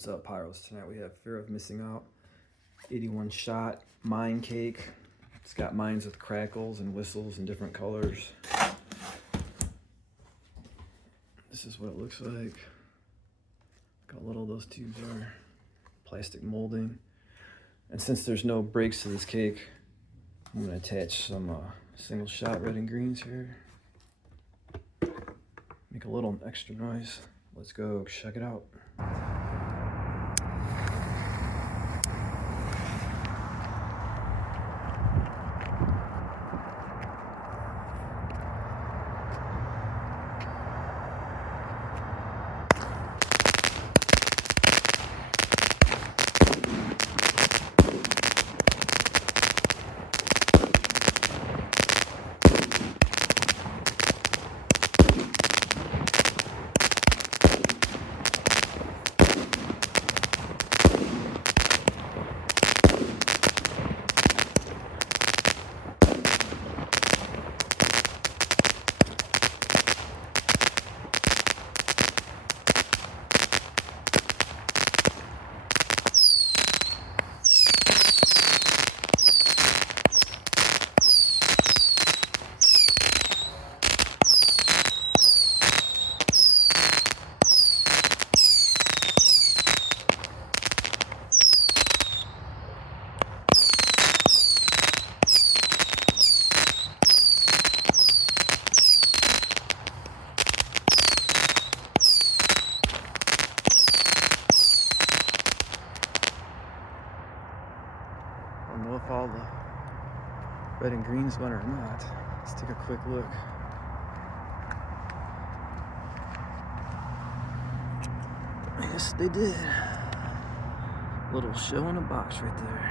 What's up, Pyros? Tonight we have Fear of Missing Out 81 shot mine cake. It's got mines with crackles and whistles in different colors. This is what it looks like. Look how little those tubes are. Plastic molding. And since there's no breaks to this cake, I'm going to attach some single shot red and greens here. Make a little extra noise. Let's go check it out. I don't know if all the red and greens went or not. Let's take a quick look. Yes, they did. Little show in a box right there.